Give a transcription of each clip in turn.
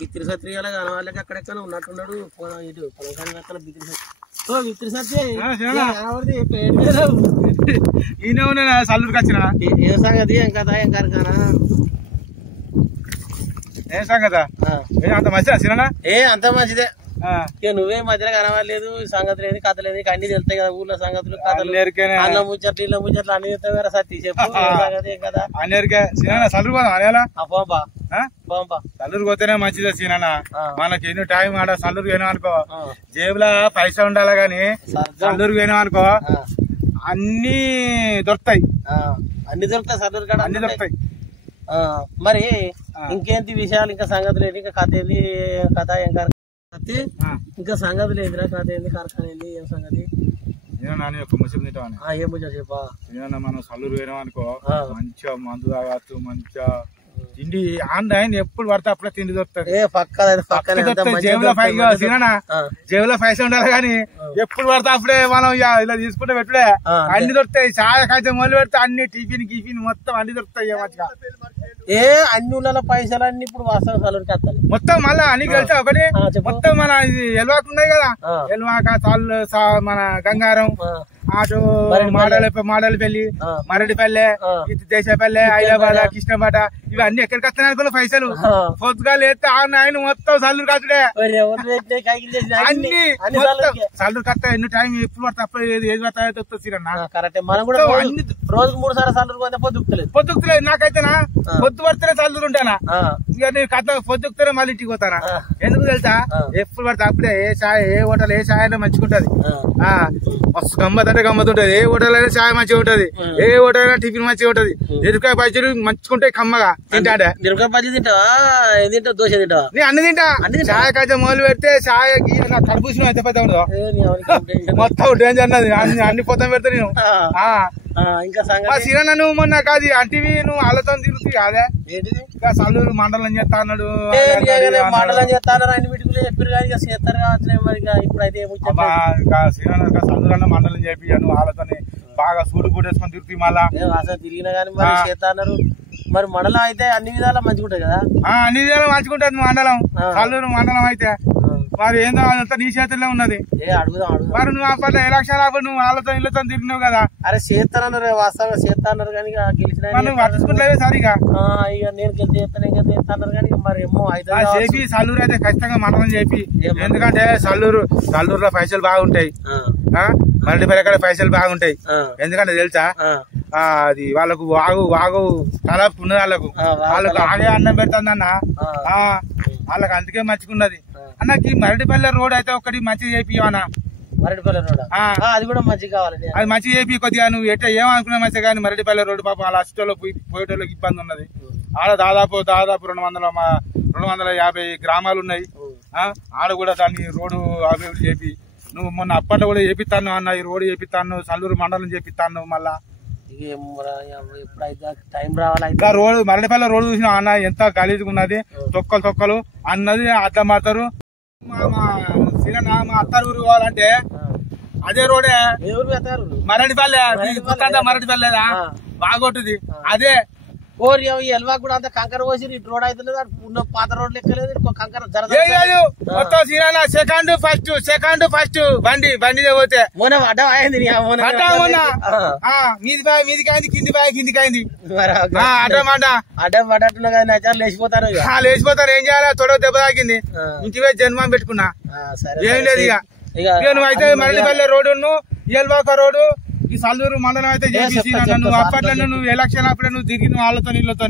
బిత్తిరి సత్రియాల కానీ వాళ్ళకి అక్కడెక్కడ ఉన్నట్టున్నాడు ఇటు పొలం బిత్తిరి సత్రి ఈయన ఉన్నా సల్లూరుకి వచ్చిన ఏ సంగతి ఏం కదా ఏం కరకానా ఏం సంగతా అంత మంచిదా సినా అంత మంచిదే ఇక నువ్వే మధ్యలో కనవలేదు సంగతి లేదు కథ లేదు అన్ని తెలుస్తాయి కదా ఊర్లో సంగతులు కథలు అల్ల ముచ్చట్లు ఇళ్ళ ముచ్చట్లు అన్ని చెప్తావు కదా సత్తి చెప్పు సంగతి ఏం కదా అన్నిరికే సినా సల్లూరు పోదాం అనేలా పోంపా సల్లూరు పోతేనే మంచిదే సీనా మనకి ఎన్ని టైం ఆడ సల్లూరు పోయినాం అనుకో జేబులో పైసా ఉండాలి గాని సల్లూరు పోయినాం అనుకో అన్ని దొరుకుతాయి అన్ని దొరుకుతాయి సల్లూరు కాడ అన్ని దొరుకుతాయి మరి ఇంకేంటి విషయాలు ఇంకా సంగతులు ఏంటి ఇంకా కథ ఏంది కథ ఏం ఇంకా సంగతులు ఏందిరా కథ ఏంది కార్ఖాన ఏంది ఏం సంగతి ఏం ముచ్చట చెప్పా మనం సల్లూరు పోయినాం అనుకో మంచిగా మందు తాగచ్చు మంచిగా తిండి ఆన్లైన్ ఎప్పుడు పడితే అప్పుడే తిండి దొరుకుతుంది జేబులో పైసలు ఉండాలి కానీ ఎప్పుడు పడితే అప్పుడే మనం ఇలా తీసుకుంటే పెట్టుడే అన్ని దొరుకుతాయి చాయ్ కాయ మొదలు పెడితే అన్ని టిఫిన్ గిఫిన్ మొత్తం అన్ని దొరుకుతాయి మంచిగా అన్ని ఉన్న పైసలు అన్ని ఇప్పుడు వాస్తవం సల్లూరుకి వస్తాయి మొత్తం మళ్ళా అన్ని కలిసి ఒకటి మొత్తం మన ఇది ఎల్వాక ఉన్నాయి కదా ఎల్వాక మన గంగారం అటు మాడలపల్లి మరడిపల్లె ఇటు దేశపల్లె హైదరాబాద్ కృష్ణపాట ఇవన్నీ ఎక్కడికి వస్తాయి అనుకున్న పైసలు పొద్దుగా లేస్తే ఆయన మొత్తం సల్లూరు కట్టుడే అన్ని సల్లూరు కట్ట ఎన్ని టైం ఎప్పుడు పడితే అప్పుడు ఏది పడతాయి మనం కూడా రోజుకు 3 సార్లు సల్లూరు పొద్దుకుతలేదు నాకైతేనా పొద్దు పడితేనే సల్లూరు ఉంటానా ఇక నేను కథ పొద్దుకుతేనే మళ్ళీ ఇంటికి పోతానా ఎందుకు తెలుసా ఎప్పుడు పడితే అప్పుడే ఏ హోటల్ ఏ ఛాయ్ అయినా మంచిగా మస్తు గమ్మత్ అంటే గమ్మత్ ఉంటది ఏ హోటల్ అయినా ఛాయ్ మంచిగా ఉంటది ఏ హోటల్ అయినా టిఫిన్ మంచిగా ఉంటది ఎరుకాయ పచ్చడి మంచుకుంటాయి కమ్మగా తింటా ఎరుకాయ పచ్చడి తింటావా తింటావు దోశ తింటావా నేను అన్ని తింటా ఛాయ్ కాయ మొదలు పెడితే ఛాయ్ కడుపుసిన ఎంత పెద్ద ఉండదు మొత్తం డేంజర్ అన్నది అన్ని పొద్దున పెడతా నేను ఇంకా సిరన్న నువ్వు మొన్న కాదు అంటివి నువ్వు వాళ్ళతో తిరుగుతుంది కాదే ఇంకా సల్లూరు మండలం చేస్తా అన్నాడు మండలం చేస్తా అన్ని వీటికి చెప్పారు కానీ చేస్తారు కావచ్చు మరి ఇప్పుడైతే సల్లూరు అన్న మండలం చెప్పి నువ్వు వాళ్ళతో బాగా సూడు పూటేసుకొని తిరుగుతాయి మళ్ళా అసలు తిరిగినా కానీ మరి చేస్తా అన్నారు మరి మండలం అయితే అన్ని విధాలా మంచిగా ఉంటది కదా అన్ని విధాలా మంచిగా ఉంటది మండలం సల్లూరు మండలం అయితే మరి ఏందో అదంతా నీ చేతుల్లో ఉన్నది మరి నువ్వు అప్పట్లో ఎలక్షన్ అప్పుడు నువ్వు వాళ్ళతో ఇళ్ళతో తిరిగినావు కదా అరే చేస్తానన్నారు వాస్తవంగా చేస్తా అన్నారు కానీ గెలిచిన నువ్వు పట్టించుకుంటలేవే సరిగా ఇక నేను చేస్తాను కానీ మరి ఏమో చేపి సల్లూరు అయితే ఖచ్చితంగా మండలం చేపి ఎందుకంటే సల్లూరులో పైసలు బాగుంటాయి మరడిపల్లి కాడ పైసలు బాగుంటాయి ఎందుకంటే తెలుసా అది వాళ్ళకు వాగు తలపు ఉన్నది వాళ్ళకు ఆగే అన్నం పెడుతుంది వాళ్ళకి అందుకే మంచిగున్నది అన్నకి మరడిపల్లె రోడ్ అయితే ఒకటి మంచిగా చేపియవనా మరడిపల్లె రోడ్ అది కూడా మంచిగా కావాలి అది మంచిగా చేపి కొద్దిగా నువ్వు ఎట్లా ఏమనుకున్నా మంచిగా కానీ మరడిపల్లె రోడ్డు పాపం వాళ్ళ అస్టోలో పోయేటోళ్ళకి ఇబ్బంది ఉన్నది ఆడ దాదాపు 250 గ్రామాలు ఉన్నాయి ఆడ కూడా దాన్ని రోడ్డు అభివృద్ధి చేపి నువ్వు మొన్న అప్పట్లో కూడా చేపిస్తాను అన్న ఈ రోడ్డు చేపిస్తాను సల్లూరు మండలం చేపిస్తాను మళ్ళా టైం రావాలి రోడ్ మరడిపల్లె రోడ్డు చూసినా అన్న ఎంత గలీజ్గా ఉన్నది తొక్కలు అన్నది అట్లా మారుతారు మా అత్తారు పోవాలంటే అదే రోడే మరడిపల్లె మరడిపల్లెదా బాగొట్టుది అదే ఎల్వా కూడా అంత కంకర పోసి రోడ్ అయితే ఉన్న పాత రోడ్ లెక్కలేదు కంకర మొత్తం సెకండ్ ఫస్ట్ బండి పోతే అడ్డం అయింది మీదికైంది కిందికైంది అడ్డం పడ్డట్టున్నా కదా నచ్చారు లేచిపోతారు ఏం చేయాలి తొడవ దెబ్బ తాకింది ఇంటివే జన్మం పెట్టుకున్నా ఏం లేదు ఇక నువ్వైతే మరడిపల్లె రోడ్డు ఎల్వాక రోడ్డు ఈ సల్లూరు మండలం అయితే చేసి నువ్వు అప్పట్లో నువ్వు ఎలక్షన్ అప్పుడే నువ్వు తిరిగిన వాళ్ళతో నీళ్ళతో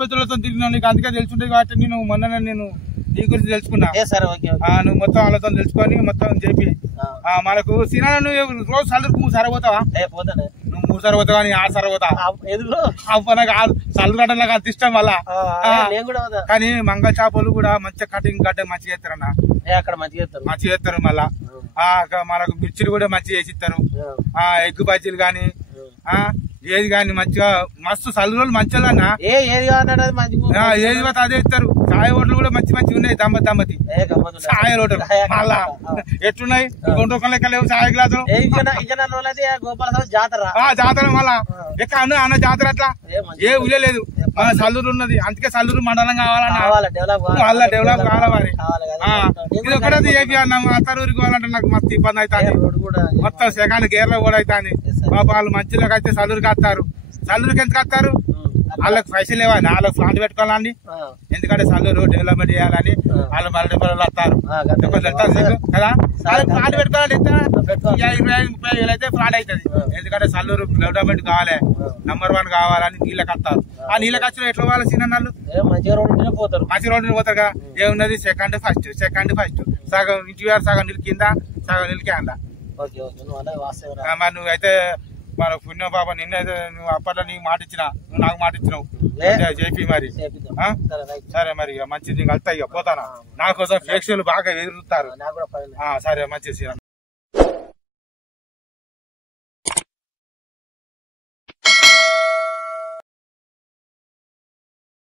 పెద్దలతో తిరిగినావు నీకు అందుకే తెలుసుంటే కాబట్టి నేను మొన్న నేను నీ గురించి తెలుసుకున్నా నువ్వు మొత్తం వాళ్ళతో తెలుసుకొని మొత్తం చెప్పి మనకు సినా నువ్వు రోజు సల్లూరుకు 3 సార్లు పోతావా నువ్వు 3 సార్లు పోతావా నీ 6 సార్లు పోతావా నాకు సల్లూరు గడ్డలో కాదు ఇష్టం వల్ల కానీ మంగళ చేపలు కూడా మంచిగా కటింగ్ గడ్డ మంచిగా చేస్తారన్న అక్కడ మంచిగా చేస్తారు మళ్ళా మనకు మిర్చిలు కూడా మంచిగా చేసిస్తారు ఎగ్గు బజ్జీలు గాని ఏది గాని మంచిగా మస్తు సల్లూరు మంచిగా ఏది అదే ఇస్తారు చాయ్ హోటలు కూడా మంచిగా ఉన్నాయి దమ్మతి చాయ్ హోటలు మళ్ళా ఎట్లున్నాయి 2 రూపాయలు లెక్క లేవు చాయ్ గ్లాసులు జాతర మళ్ళా ఎక్కడ అన్న జాతర అట్లా ఏ ఉలేదు మన సల్లూరు ఉన్నది, అందుకే సల్లూరు మండలం కావాలన్నా డెవలప్ కావాలి. ఇది ఒకటే ఏపీ అన్నాము, అత్తరూరికి పోవాలంటే నాకు మస్తు ఇబ్బంది అవుతుంది. మొత్తం సెకండ్ గేర్ లో కూడా అవుతుంది. వాళ్ళు మంచిలోకి అయితే సల్లూరుకి వస్తారు. సల్లూరుకి ఎందుకు వస్తారు? వాళ్ళకి పైసలు లేవని, వాళ్ళకి ఫ్లాంట్ పెట్టుకోవాలని, ఎందుకంటే సల్లూరు డెవలప్మెంట్ చేయాలని వాళ్ళు మళ్ళీ వస్తారు కదా. వాళ్ళకి ఫ్లాంట్ పెట్టుకోవాలంటే 20-30 వేలు అయితే ఫ్లాట్ అవుతుంది. ఎందుకంటే సల్లూరు డెవలప్మెంట్ కావాలి, నంబర్ 1 కావాలని నీళ్ళకి వస్తారు. ఆ నీళ్ళకి వచ్చిన ఎట్లా వాళ్ళు చిన్నళ్ళు మంచి రోడ్డు పోతారు కదా. ఏమున్నది సెకండ్ ఫస్ట్ సగం ఇంటి సగం నీళ్ళు కింద సగం నీళ్ళు కింద. మరి నువ్వైతే మన పుణ్యం బాబా నిన్నైతే నువ్వు అప్పట్లో నీకు మాట ఇచ్చినా, నువ్వు నాకు మాట ఇచ్చినావు చెప్పి మరి. సరే మరి మంచిది, కలుతా ఇక పోతానా. నా కోసం ప్రేక్షకులు బాగా ఎదురుతారు. సరే మంచిది.